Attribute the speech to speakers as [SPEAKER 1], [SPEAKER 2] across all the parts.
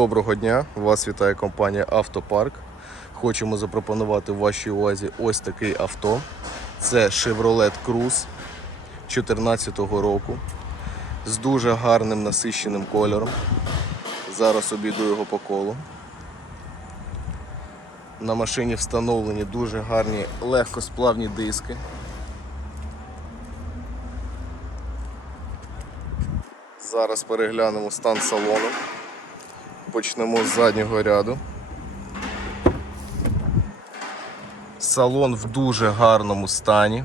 [SPEAKER 1] Доброго дня! Вас вітає компанія Автопарк. Хочемо запропонувати вашій увазі ось такий авто. Це Chevrolet Cruze 2014 року з дуже гарним насищеним кольором. Зараз обійду його по колу. На машині встановлені дуже гарні легкосплавні диски. Зараз переглянемо стан салону. Почнемо з заднього ряду. Салон в дуже гарному стані.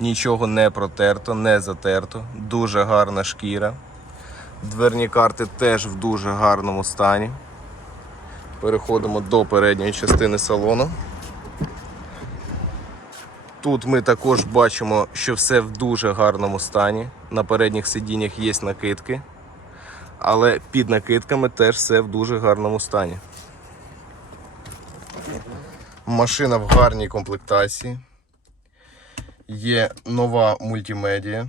[SPEAKER 1] Нічого не протерто, не затерто. Дуже гарна шкіра. Дверні карти теж в дуже гарному стані. Переходимо до передньої частини салону. Тут ми також бачимо, що все в дуже гарному стані. На передніх сидіннях є накидки але під накидками теж все в дуже гарному стані. Машина в гарній комплектації. Є нова мультимедіа,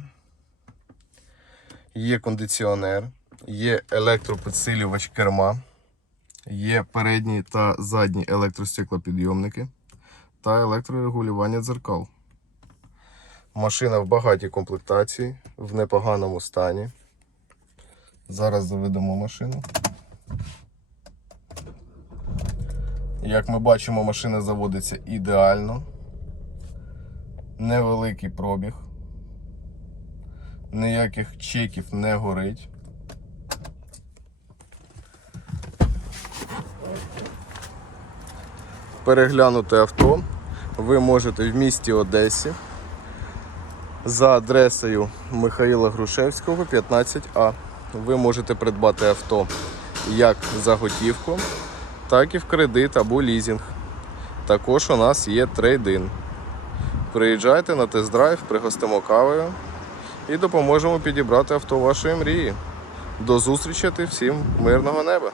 [SPEAKER 1] є кондиціонер, є електропідсилювач керма, є передні та задні електростеклопідйомники та електрорегулювання дзеркал. Машина в багатій комплектації, в непоганому стані. Зараз заведемо машину. Як ми бачимо, машина заводиться ідеально. Невеликий пробіг. Ніяких чеків не горить. Переглянути авто ви можете в місті Одесі за адресою Михаїла Грушевського 15А ви можете придбати авто як за готівку, так і в кредит або лізинг. Також у нас є трейдин. Приїжджайте на тест-драйв, пригостимо кавою і допоможемо підібрати авто вашої мрії. До зустрічі всім мирного неба!